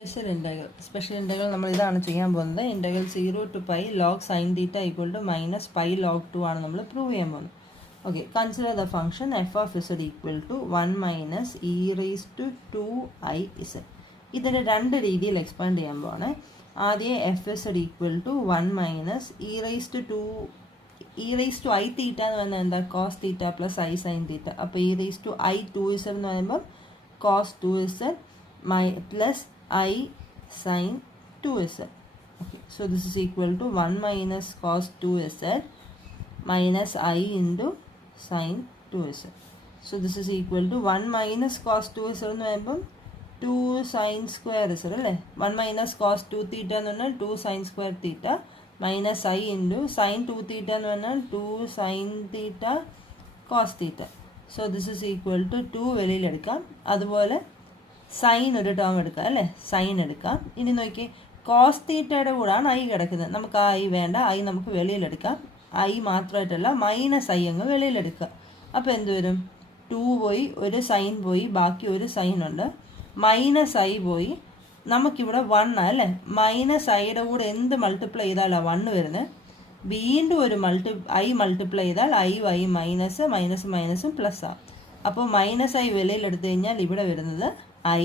Special integral നമ്മൾ ഇതാണ് ചെയ്യാൻ പോകുന്നത്. Integral 0 to pi log sin theta equal to minus pi log 2 ആണ് നമ്മൾ പ്രൂവ് ചെയ്യാൻ പോകുന്നത്. Okay, consider the function f of z equal to 1 minus e raise to 2i z. ഇതിൻ്റെ രണ്ട് രീതിയിൽ എക്സ്പാൻഡ് ചെയ്യാൻ പോവാണ്. ആദ്യം f z equal to 1 minus e raise to i theta എന്ന് പറഞ്ഞാൽ എന്താ, cos theta plus i sine theta. അപ്പോൾ e raise to i 2 z എന്ന് പറയുമ്പോൾ cos 2 z plus I sin 2z. Okay, so this is equal to 1 minus cos 2z minus I into sin 2z. So this is equal to 1 minus cos 2z എന്ന് പറയുമ്പം 2 sin square z അല്ലേ. 1 minus cos 2 theta എന്ന് പറഞ്ഞാൽ 2 sin square theta minus I into sin 2 theta എന്ന് പറഞ്ഞാൽ 2 sin theta cos theta. So this is equal to 2 വെളിയിലെടുക്കാം. അതുപോലെ sign ഒരു term എടുക്കാം അല്ലേ, സൈൻ എടുക്കാം. ഇനി നോക്കി, കോസ് തീറ്റയുടെ കൂടാണ് ഐ കിടക്കുന്നത്. നമുക്ക് ആ ഐ വേണ്ട, ഐ നമുക്ക് വെളിയിലെടുക്കാം. ഐ മാത്രമായിട്ടല്ല, മൈനസ് ഐ അങ്ങ് വെളിയിലെടുക്കുക. അപ്പോൾ എന്ത് വരും, 2 പോയി, ഒരു സൈൻ പോയി, ബാക്കി ഒരു സൈൻ ഉണ്ട്. മൈനസ് ഐ പോയി, നമുക്കിവിടെ 1 അല്ലേ. മൈനസ് ഐയുടെ കൂടെ എന്ത് മൾട്ടിപ്ലൈ ചെയ്താലാണ് 1 വരുന്നത്. വീണ്ടും ഒരു ഐ മൾട്ടിപ്ലൈ ചെയ്താൽ ഐ മൈനസ് മൈനസ് മൈനസും പ്ലസ് ആവും. അപ്പോൾ മൈനസ് ഐ വെളിയിലെടുത്തു കഴിഞ്ഞാൽ ഇവിടെ വരുന്നത് ഐ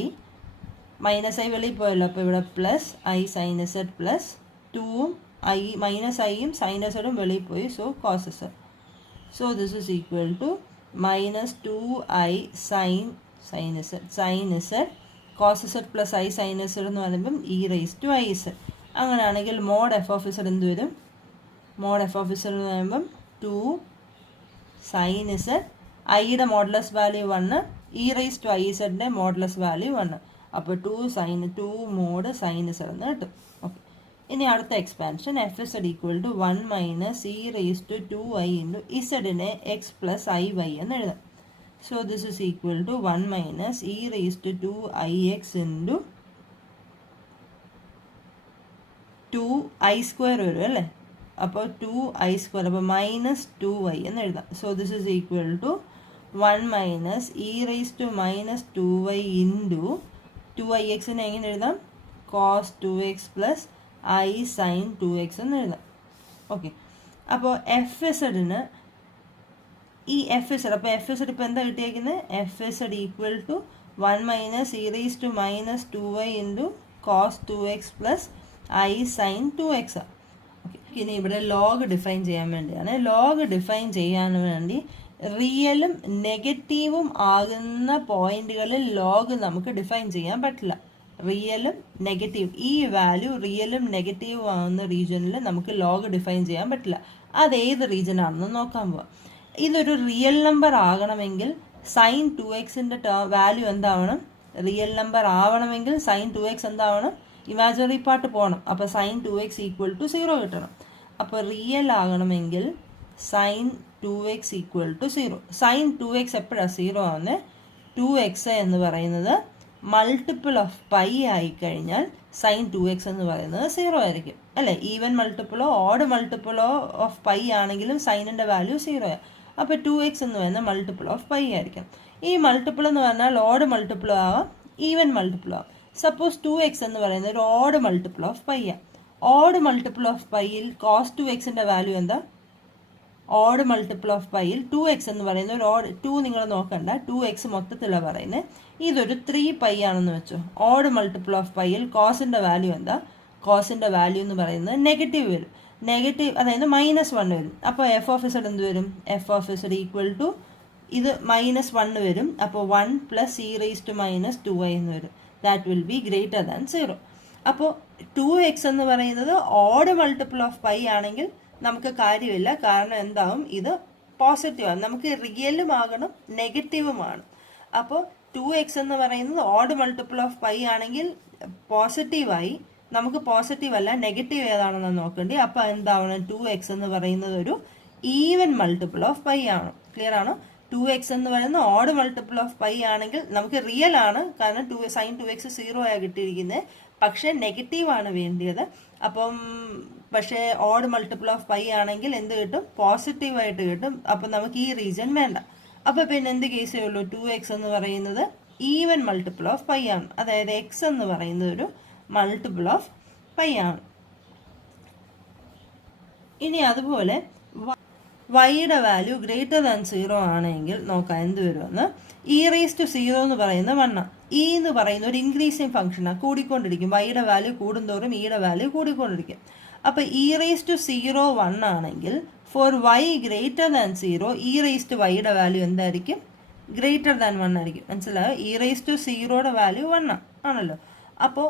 മൈനസ് ഐ വെളിയിൽ പോയല്ലോ. അപ്പോൾ ഇവിടെ plus i sine z plus 2ഉം ഐ മൈനസ് ഐയും സൈൻ ഇസഡും വെളിയിൽ പോയി. So cos z. So this is equal to minus 2i sine z cos z plus i sine z എന്ന് പറയുമ്പം e raise to i z. അങ്ങനെയാണെങ്കിൽ mod f of z എന്ത് വരും, മോഡ് എഫ് ഓഫ് ഇസഡ് എന്ന് പറയുമ്പം 2 sine z, ഐയുടെ modulus value 1, e raise to i ഇസഡിൻ്റെ modulus value 1. അപ്പോൾ 2 മോഡ് സൈൻ ഇസഡ് എന്ന് കിട്ടും. ഓക്കെ, ഇനി അടുത്ത expansion f z equal to 1 minus e raise to 2i into ഇസഡിനെ എക്സ് പ്ലസ് ഐ വൈ എന്ന് എഴുതാം. So this is equal to 1 minus e raise to 2ix into 2i square വരും അല്ലേ. അപ്പോൾ 2i സ്ക്വയർ, അപ്പോൾ minus 2y എന്ന് എഴുതാം. So this is equal to 1 minus e raise to minus 2y into 2ixനെ എങ്ങനെ എഴുതാം, cos 2x plus i sine 2x എന്ന് എഴുതാം. ഓക്കെ, അപ്പോൾ എഫ് ഇസഡിന് ഈ എഫ് ഇസഡ്, അപ്പോൾ എഫ് ഇസഡ് ഇപ്പോൾ എന്താ കിട്ടിയേക്കുന്നത്, f z equal to 1 minus e raise to minus 2y into cos 2x plus i sine 2x. Okay, ഇനി ഇവിടെ ലോഗ് ഡിഫൈൻ ചെയ്യാൻ വേണ്ടിയാണ്. ലോഗ് ഡിഫൈൻ ചെയ്യാൻ വേണ്ടി റിയലും നെഗറ്റീവും ആകുന്ന പോയിന്റുകളിൽ ലോഗ് നമുക്ക് ഡിഫൈൻ ചെയ്യാൻ പറ്റില്ല. റിയലും നെഗറ്റീവ്, ഈ വാല്യൂ റിയലും നെഗറ്റീവും ആകുന്ന റീജിയനിൽ നമുക്ക് ലോഗ് ഡിഫൈൻ ചെയ്യാൻ പറ്റില്ല. അതേത് റീജിയൻ ആണെന്ന് നോക്കാൻ പോവാം. ഇതൊരു റിയൽ നമ്പർ ആകണമെങ്കിൽ സൈൻ 2xൻ്റെ വാല്യൂ എന്താവണം, റിയൽ നമ്പർ ആവണമെങ്കിൽ സൈൻ 2x എന്താവണം, ഇമാജിനറി പാർട്ട് പോകണം. അപ്പോൾ സൈൻ 2x ഈക്വൽ ടു 0 കിട്ടണം. അപ്പോൾ റിയൽ ആകണമെങ്കിൽ sign 2x equal to 0. Sign 2x എപ്പോഴാണ് 0 ആവുന്നത്, 2x എന്ന് പറയുന്നത് മൾട്ടിപ്പിൾ ഓഫ് പൈ ആയിക്കഴിഞ്ഞാൽ സൈൻ 2x എന്ന് പറയുന്നത് 0 ആയിരിക്കും അല്ലേ. ഈവൻ മൾട്ടിപ്പിളോ ഓഡ് മൾട്ടിപ്പിളോ ഓഫ് പൈ ആണെങ്കിലും സൈനിൻ്റെ വാല്യൂ 0 ആണ്. അപ്പോൾ 2x എന്ന് പറയുന്നത് മൾട്ടിപ്പിൾ ഓഫ് പൈ ആയിരിക്കും. ഈ മൾട്ടിപ്പിൾ എന്ന് പറഞ്ഞാൽ ഓഡ് മൾട്ടിപ്പിളോ ആവാം, ഈവൻ മൾട്ടിപ്പിളോ ആവാം. സപ്പോസ് 2x എന്ന് പറയുന്നത് ഒരു ഓഡ് മൾട്ടിപ്പിൾ ഓഫ് പൈ ആണ്. ഓഡ് മൾട്ടിപ്പിൾ ഓഫ് പൈയിൽ കോസ് 2xൻ്റെ വാല്യൂ എന്താ, ഓഡ് മൾട്ടിപ്പിൾ ഓഫ് പൈയിൽ 2x എന്ന് പറയുന്ന ഒരു ഓഡ് 2 നിങ്ങൾ നോക്കണ്ട, 2x മൊത്തത്തിലാണ് പറയുന്നത്. ഇതൊരു 3π ആണെന്ന് വെച്ചോ. ഓഡ് മൾട്ടിപ്പിൾ ഓഫ് പൈയിൽ കോസിൻ്റെ വാല്യൂ എന്താ, കോസിൻ്റെ വാല്യൂ എന്ന് പറയുന്നത് നെഗറ്റീവ് വരും. നെഗറ്റീവ് അതായത് -1 വരും. അപ്പോൾ എഫ് ഓഫ് ഇസഡ് എന്ത് വരും, f of z equal to ഇത് -1 വരും. അപ്പോൾ 1 plus e raise to minus 2y എന്ന് വരും. That will be greater than 0. അപ്പോൾ 2x എന്ന് പറയുന്നത് ഓഡ് മൾട്ടിപ്പിൾ ഓഫ് പൈ ആണെങ്കിൽ നമുക്ക് കാര്യമില്ല, കാരണം എന്താവും, ഇത് പോസിറ്റീവാണ്. നമുക്ക് റിയലും ആകണം നെഗറ്റീവുമാണ്. അപ്പോൾ 2x എന്ന് പറയുന്നത് ഓഡ് മൾട്ടിപ്പിൾ ഓഫ് പൈ ആണെങ്കിൽ പോസിറ്റീവായി, നമുക്ക് പോസിറ്റീവ് അല്ല നെഗറ്റീവ് ഏതാണെന്ന് നോക്കേണ്ടി. അപ്പോൾ എന്താവണം, 2x എന്ന് പറയുന്നത് ഒരു ഈവൻ മൾട്ടിപ്പിൾ ഓഫ് പൈ ആണ്. ക്ലിയർ ആണോ? 2x എന്ന് പറയുന്നത് ഓഡ് മൾട്ടിപ്പിൾ ഓഫ് പൈ ആണെങ്കിൽ നമുക്ക് റിയൽ ആണ്, കാരണം സൈൻ 2x 0 ആയി കിട്ടിയിരിക്കുന്നത്. പക്ഷേ നെഗറ്റീവാണ് വേണ്ടിയത്. അപ്പം പക്ഷേ ഓഡ് മൾട്ടിപ്പിൾ ഓഫ് പൈ ആണെങ്കിൽ എന്ത് കിട്ടും, പോസിറ്റീവായിട്ട് കിട്ടും. അപ്പം നമുക്ക് ഈ റീജിയൻ വേണ്ട. അപ്പോൾ പിന്നെ എന്ത് കേസേ ഉള്ളൂ, 2x എന്ന് പറയുന്നത് ഈവൻ മൾട്ടിപ്പിൾ ഓഫ് പൈ ആണ്. അതായത് എക്സ് എന്ന് പറയുന്നത് ഒരു മൾട്ടിപ്പിൾ ഓഫ് പൈ ആണ്. ഇനി അതുപോലെ വൈയുടെ വാല്യൂ ഗ്രേറ്റർ ദാൻ 0 ആണെങ്കിൽ നോക്കാം എന്ത് വരുമെന്ന്. e⁻0 എന്ന് പറയുന്ന 1. ഇ എന്ന് പറയുന്ന ഒരു ഇൻക്രീസിങ് ഫംഗ്ഷനാണ്, കൂടിക്കൊണ്ടിരിക്കും. വൈയുടെ വാല്യൂ കൂടുന്തോറും ഇയുടെ വാല്യൂ കൂടിക്കൊണ്ടിരിക്കും. അപ്പോൾ e⁻0 1 ആണെങ്കിൽ for y greater than 0 e⁻y value എന്തായിരിക്കും? ഗ്രേറ്റർ ദാൻ 1 ആയിരിക്കും. മനസ്സിലായോ? e⁻0യുടെ വാല്യൂ 1 ആണല്ലോ. അപ്പോൾ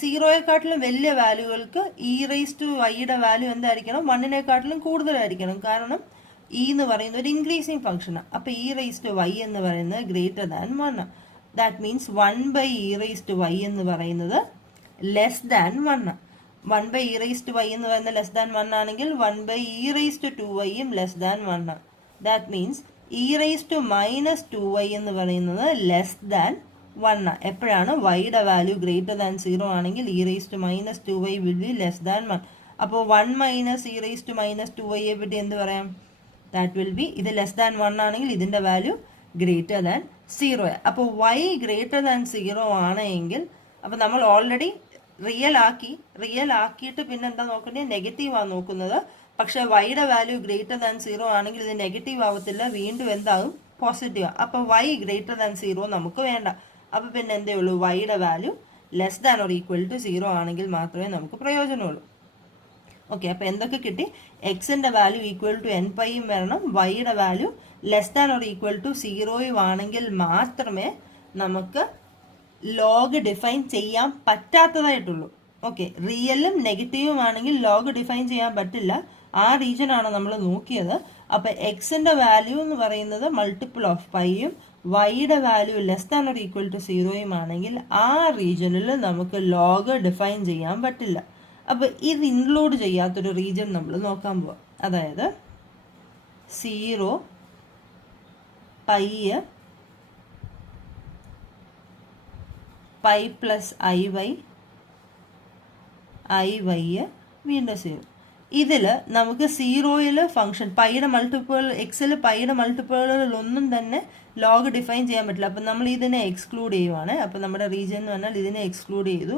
0യെക്കാട്ടിലും വലിയ വാല്യൂകൾക്ക് e⁻y വാല്യൂ എന്തായിരിക്കണം? 1നെക്കാട്ടിലും കൂടുതലായിരിക്കണം. കാരണം ഇ എന്ന് പറയുന്ന ഒരു ഇൻക്രീസിങ് ഫംഗ്ഷനാണ്. അപ്പോൾ e⁻y എന്ന് പറയുന്നത് greater than 1. That means 1/e⁻y എന്ന് പറയുന്നത് ലെസ് ദാൻ 1. 1/e⁻y എന്ന് പറയുന്നത് ലെസ് ദാൻ 1 ആണെങ്കിൽ 1/e⁻2y less than 1. That means e⁻−2y എന്ന് പറയുന്നത് ലെസ് ദാൻ 1. എപ്പോഴാണ്? വൈയുടെ വാല്യൂ ഗ്രേറ്റർ ദാൻ 0 ആണെങ്കിൽ e⁻−2y will be less than 1. അപ്പോൾ 1 - e⁻−2y പറ്റി എന്ത് പറയാം? ദാറ്റ് വിൽ ബി, ഇത് ലെസ് ദാൻ 1 ആണെങ്കിൽ ഇതിൻ്റെ വാല്യൂ ഗ്രേറ്റർ ദാൻ 0. അപ്പോൾ വൈ ഗ്രേറ്റർ ദാൻ 0 ആണ് എങ്കിൽ, അപ്പോൾ നമ്മൾ ഓൾറെഡി റിയൽ ആക്കിയിട്ട് പിന്നെ എന്താ നോക്കേണ്ടത്? നെഗറ്റീവ് ആണ് നോക്കുന്നത്. പക്ഷേ വൈയുടെ വാല്യൂ ഗ്രേറ്റർ ദാൻ 0 ആണെങ്കിൽ ഇത് നെഗറ്റീവ് ആവത്തില്ല, വീണ്ടും എന്താകും? പോസിറ്റീവ്. അപ്പോൾ വൈ ഗ്രേറ്റർ ദാൻ 0 നമുക്ക് വേണ്ട. അപ്പോൾ പിന്നെ എന്തേ ഉള്ളൂ? വൈയുടെ value less than or equal to 0 ആണെങ്കിൽ മാത്രമേ നമുക്ക് പ്രയോജനമുള്ളൂ. ഓക്കെ, അപ്പോൾ എന്തൊക്കെ കിട്ടി? എക്സിൻ്റെ വാല്യൂ ഈക്വൽ ടു nπയും വരണം, വൈയുടെ value less than or equal to 0 ആണെങ്കിൽ മാത്രമേ നമുക്ക് ലോഗ് ഡിഫൈൻ ചെയ്യാൻ പറ്റാത്തതായിട്ടുള്ളൂ. ഓക്കെ, റിയലും നെഗറ്റീവും ആണെങ്കിൽ ലോഗ് ഡിഫൈൻ ചെയ്യാൻ പറ്റില്ല. ആ റീജിയൻ ആണ് നമ്മൾ നോക്കിയത്. അപ്പോൾ എക്സിൻ്റെ വാല്യൂ എന്ന് പറയുന്നത് മൾട്ടിപ്പിൾ ഓഫ് പൈയും വൈയുടെ value less than or equal to 0 ആണെങ്കിൽ ആ റീജിയനിൽ നമുക്ക് ലോഗ് ഡിഫൈൻ ചെയ്യാൻ പറ്റില്ല. അപ്പോൾ ഇത് ഇൻക്ലൂഡ് ചെയ്യാത്തൊരു റീജിയൻ നമ്മൾ നോക്കാൻ പോവാം. അതായത് 0, പൈ പ്ലസ് iy വീണ്ടും 0. ഇതിൽ നമുക്ക് 0യിൽ ഫംഗ്ഷൻ പൈയുടെ മൾട്ടിപ്പിൾ, എക്സിൽ പൈയുടെ മൾട്ടിപ്പിളുകളിലൊന്നും തന്നെ ലോഗ് ഡിഫൈൻ ചെയ്യാൻ പറ്റില്ല. അപ്പം നമ്മൾ ഇതിനെ എക്സ്ക്ലൂഡ് ചെയ്യുവാണ്. അപ്പം നമ്മുടെ റീജിയൻ എന്ന് പറഞ്ഞാൽ ഇതിനെ എക്സ്ക്ലൂഡ് ചെയ്തു.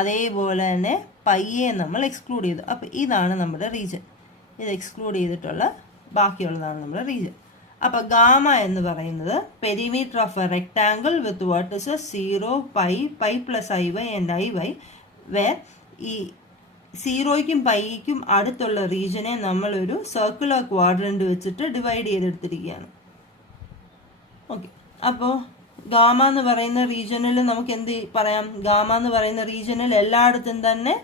അതേപോലെ തന്നെ പൈയെ നമ്മൾ എക്സ്ക്ലൂഡ് ചെയ്തു. അപ്പോൾ ഇതാണ് നമ്മുടെ റീജിയൻ. ഇത് എക്സ്ക്ലൂഡ് ചെയ്തിട്ടുള്ള ബാക്കിയുള്ളതാണ് നമ്മുടെ റീജിയൻ. അപ്പോൾ ഗാമ എന്ന് പറയുന്നത് perimeter of a rectangle with vertices 0, pi plus iy and iy, where ഈ 0യ്ക്കും പൈക്കും അടുത്തുള്ള റീജിയനെ നമ്മളൊരു സർക്കുലർ ക്വാഡ്രന്റ് വെച്ചിട്ട് ഡിവൈഡ് ചെയ്തെടുത്തിരിക്കുകയാണ്. ഓക്കെ, അപ്പോൾ ഗാമ എന്ന് പറയുന്ന റീജിയനിൽ നമുക്ക് എന്ത് പറയാം? ഗാമ എന്ന് പറയുന്ന റീജിയനിൽ എല്ലായിടത്തും തന്നെ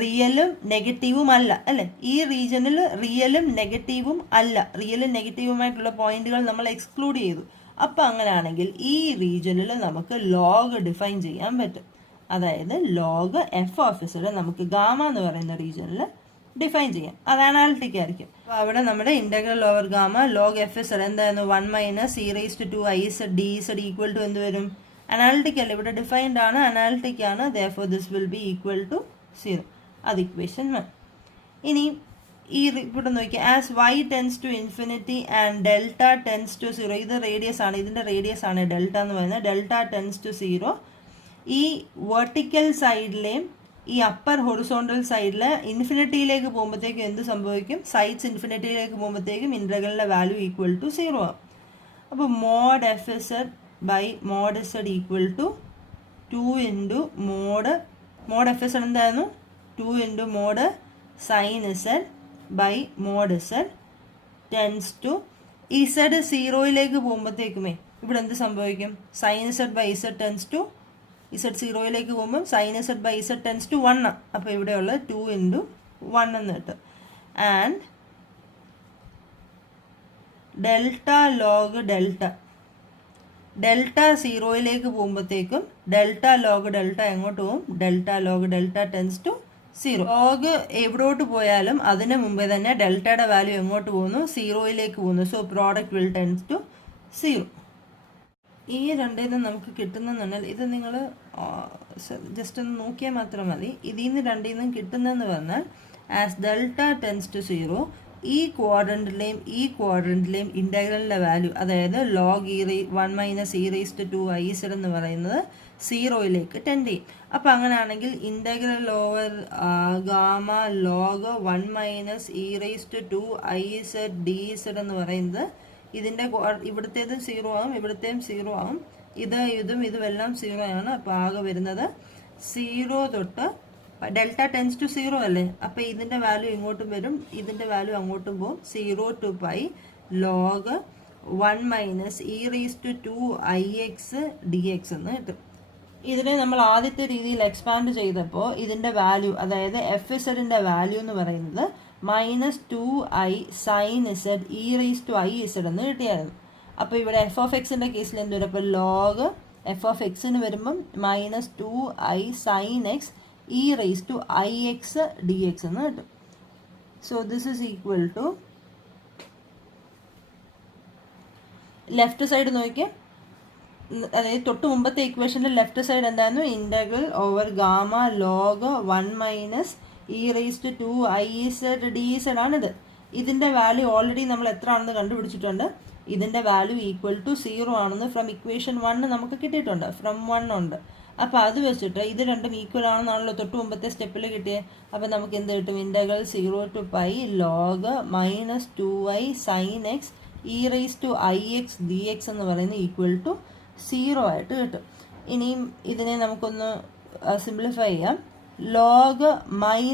റിയലും നെഗറ്റീവും അല്ല, അല്ലേ? ഈ റീജിയനിൽ റിയലും നെഗറ്റീവും അല്ല. റിയലും നെഗറ്റീവുമായിട്ടുള്ള പോയിന്റുകൾ നമ്മൾ എക്സ്ക്ലൂഡ് ചെയ്തു. അപ്പം അങ്ങനെയാണെങ്കിൽ ഈ റീജിയനിൽ നമുക്ക് ലോഗ് ഡിഫൈൻ ചെയ്യാൻ പറ്റും. അതായത് ലോഗ് എഫ് ഓഫ് എസ് നമുക്ക് ഗാമ എന്ന് പറയുന്ന റീജിയനിൽ ഡിഫൈൻ ചെയ്യാം. അത് അനാലിറ്റിക് ആയിരിക്കും. അപ്പോൾ അവിടെ നമ്മുടെ integral over gamma log F s എന്തായിരുന്നു? 1 - e⁻2iz dz ഈക്വൽ ടു എന്ത് വരും? അനാലിറ്റിക് അല്ല, ഇവിടെ ഡിഫൈൻഡ് ആണ്, അനാലിറ്റിക് ആണ്. therefore this will be equal to 0. അത് ഇക്വേഷൻ 1. ഇനി ഈ ഇവിടെ നോക്കി, as y tends to infinity and delta tends to 0. ഇത് റേഡിയസ് ആണ്, ഇതിൻ്റെ റേഡിയസ് ആണ് ഡെൽറ്റ എന്ന് പറയുന്നത്. Delta tends to 0. ഈ വെർട്ടിക്കൽ സൈഡിലെയും ഈ അപ്പർ ഹൊറിസോണ്ടൽ സൈഡിൽ ഇൻഫിനിറ്റിയിലേക്ക് പോകുമ്പോഴത്തേക്കും എന്ത് സംഭവിക്കും? സൈഡ്സ് ഇൻഫിനിറ്റിയിലേക്ക് പോകുമ്പോഴത്തേക്കും ഇൻ്റഗ്രലിൻ്റെ വാല്യൂ ഈക്വൽ ടു 0 ആവും. അപ്പോൾ mod f s by mod s equal to 2 into mod f s എന്തായിരുന്നു? 2 into mod sine z by mod z tends to z 0യിലേക്ക് പോകുമ്പോഴത്തേക്കുമേ ഇവിടെ എന്ത് സംഭവിക്കും? Sine z by z tends to z 0യിലേക്ക് പോകുമ്പോൾ sine z by z tends to 1. അപ്പോൾ ഇവിടെയുള്ള 2 ഇൻറ്റു 1 എന്ന് കിട്ടും. ആൻഡ് ഡെൽറ്റ ലോഗ് ഡെൽറ്റ 0യിലേക്ക് പോകുമ്പോഴത്തേക്കും ഡെൽറ്റ ലോഗ് ഡെൽറ്റ എങ്ങോട്ട് പോകും? Delta log delta tends to 0. Log എവിടോട്ട് പോയാലും അതിന് മുമ്പേ തന്നെ ഡെൽറ്റയുടെ വാല്യൂ എങ്ങോട്ട് പോകുന്നു? 0യിലേക്ക് പോകുന്നു. So product will tends to 0. ഈ രണ്ടിൽ നിന്ന് നമുക്ക് കിട്ടുന്നതെന്നുണ്ടെങ്കിൽ ഇത് നിങ്ങൾ ജസ്റ്റ് ഒന്ന് നോക്കിയാൽ മാത്രം മതി. ഇതിൽ നിന്ന് രണ്ടിൽ നിന്നും കിട്ടുന്നതെന്ന് പറഞ്ഞാൽ ആസ് ഡെൽറ്റ ടെൻസ് ടു 0 ഈ ക്വാഡ്രൻറ്റിലെയും ഇൻ്റഗ്രലിൻ്റെ വാല്യൂ, അതായത് log 1 minus e rice to 2iz എന്ന് പറയുന്നത് 0യിലേക്ക് ടെൻഡ് ചെയ്യും. അപ്പോൾ അങ്ങനെയാണെങ്കിൽ integral over gamma log 1 minus e rice to 2iz dz എന്ന് പറയുന്നത് ഇതിൻ്റെ ഇവിടുത്തേതും 0 ആകും, ഇവിടുത്തെയും 0 ആകും, ഇതുമെല്ലാം 0 ആണ്. അപ്പോൾ ആകെ വരുന്നത് 0 തൊട്ട് ഡെൽറ്റ ടെൻസ് ടു 0 അല്ലേ, അപ്പോൾ ഇതിൻ്റെ വാല്യൂ ഇങ്ങോട്ടും വരും, ഇതിൻ്റെ വാല്യൂ അങ്ങോട്ടും പോകും. 0 to pi log 1 minus e rice to 2ix dx എന്ന് കിട്ടും. ഇതിനെ നമ്മൾ ആദ്യത്തെ രീതിയിൽ എക്സ്പാൻഡ് ചെയ്തപ്പോൾ ഇതിൻ്റെ വാല്യൂ, അതായത് FZൻ്റെ വാല്യൂ എന്ന് പറയുന്നത് -2i sin z e rice to iz എന്ന് കിട്ടിയായിരുന്നു. അപ്പോൾ ഇവിടെ f(x)ൻ്റെ കേസിൽ എന്ത് വരും? അപ്പോൾ ലോഗ് f(x)ന് വരുമ്പം -2i sin x e rice to ix dx എന്ന് കിട്ടും. So this is equal to, left side നോക്കിയാൽ, അതായത് തൊട്ട് മുമ്പത്തെ ഇക്വേഷൻ്റെ ലെഫ്റ്റ് സൈഡ് എന്തായിരുന്നു? Integral over gamma log 1 minus e rice to 2iz dz ആണിത്. ഇതിൻ്റെ വാല്യൂ ഓൾറെഡി നമ്മൾ എത്ര ആണെന്ന് കണ്ടുപിടിച്ചിട്ടുണ്ട്. ഇതിൻ്റെ വാല്യൂ ഈക്വൽ ടു 0 ആണെന്ന് ഫ്രം ഇക്വേഷൻ 1 നമുക്ക് കിട്ടിയിട്ടുണ്ട്, ഫ്രം 1 ഉണ്ട്. അപ്പോൾ അത് വെച്ചിട്ട് ഇത് രണ്ടും ഈക്വൽ ആണെന്നാണല്ലോ തൊട്ട് മുമ്പത്തെ സ്റ്റെപ്പിൽ കിട്ടിയത്. അപ്പോൾ നമുക്ക് എന്ത് കിട്ടും? Integral 0 to pi log -2i sin x e rice to ix dx എന്ന് പറയുന്നത് ഈക്വൽ ടു 0 ആയിട്ട് കിട്ടും. ഇനിയും ഇതിനെ നമുക്കൊന്ന് സിംപ്ലിഫൈ ചെയ്യാം. ലോഗ് -i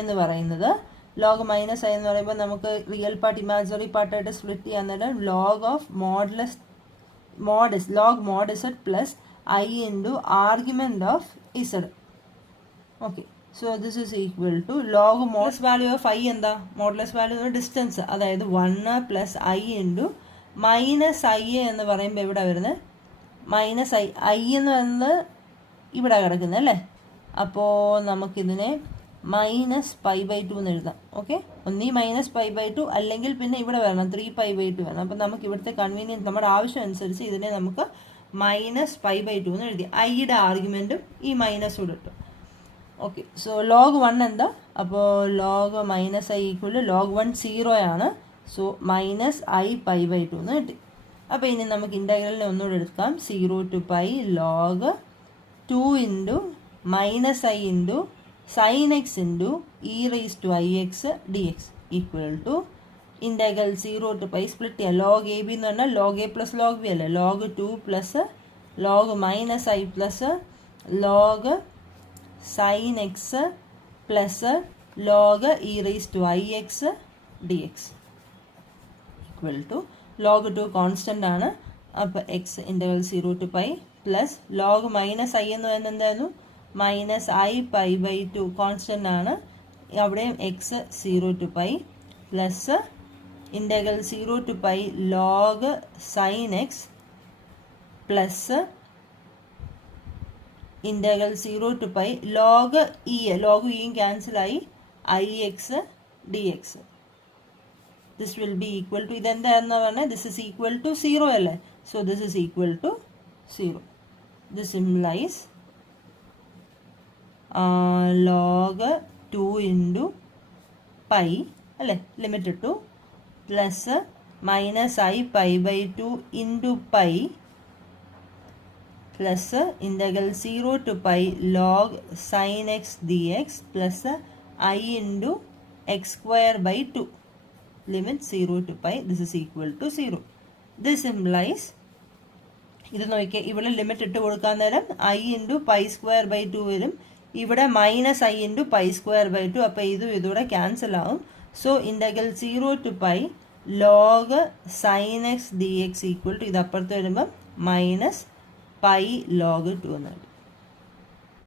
എന്ന് പറയുന്നത്, ലോഗ് -i എന്ന് പറയുമ്പോൾ നമുക്ക് റിയൽ പാർട്ട് ഇമാജിനറി പാർട്ടായിട്ട് സ്പ്ലിറ്റ് ചെയ്യാൻ നേരം log of log mode z plus I into argument of z. Okay, so this is equal to log modulus value of I എന്താ? മോഡുലസ് വാല്യൂ ഡിസ്റ്റൻസ്, അതായത് 1 plus i into minus I എന്ന് പറയുമ്പോൾ എവിടെ വരുന്നത്? I എന്ന് പറയുന്നത് ഇവിടെ കിടക്കുന്നത് അല്ലേ. അപ്പോൾ നമുക്കിതിനെ -π/2 എന്ന് എഴുതാം. ഓക്കെ, ഒന്നീ -π/2 അല്ലെങ്കിൽ പിന്നെ ഇവിടെ വരണം 3π/2 വേണം. അപ്പോൾ നമുക്ക് ഇവിടുത്തെ കൺവീനിയൻസ്, നമ്മുടെ ആവശ്യം അനുസരിച്ച് ഇതിനെ നമുക്ക് -π/2 എന്ന് എഴുതി. ഐയുടെ ആർഗ്യുമെൻറ്റും ഈ മൈനസ് കൂടെ ഇട്ടു. ഓക്കെ, സോ ലോഗ് 1 എന്താ? അപ്പോൾ ലോഗ് -i ഈക്വൽ ലോഗ് 1 0 ആണ്. സോ -i/2 എന്ന് കിട്ടി. അപ്പോൾ ഇനി നമുക്ക് ഇൻ്റഗ്രലിനെ ഒന്നുകൂടെ എടുക്കാം. 0 to pi log 2 into -i into sin x into e rice to ix dx equal to integral 0 to pi split ചെയ്യാം. ലോഗ് എ ബി എന്ന് പറഞ്ഞാൽ log a plus log b അല്ലേ. Log 2 plus log -i plus log sin x plus log e rice to ix dx equal to log 2 constant ആണ്. അപ്പോൾ x integral 0 to pi plus log -i എന്ന് പറയുന്നത് എന്തായിരുന്നു? -i/2 constant ആണ്. അവിടെയും x 0 to pi plus integral 0 to pi log sin x plus integral 0 to pi log ഇയും ക്യാൻസലായി ix dx. This will be equal to, ഇതെന്താണെന്ന് പറഞ്ഞാൽ this is equal to 0 അല്ലേ. So this is equal to 0. This implies log 2 into pi അല്ലേ, limit to plus -i/2 into pi plus integral 0 to pi log sin x dx പ്ലസ് i into x²/2 limit 0 to pi. This is equal to 0. This implies, ഇത് നോക്കിയാൽ ഇവിടെ limit ഇട്ട് കൊടുക്കാൻ നേരം i into π²/2 വരും. ഇവിടെ -i ഇൻറ്റു π²/2. അപ്പോൾ ഇതൂടെ ക്യാൻസൽ ആവും. So integral 0 to pi log sin x dx equal to, ഇത് അപ്പുറത്ത് വരുമ്പം -π log 2 എന്ന് കിട്ടും.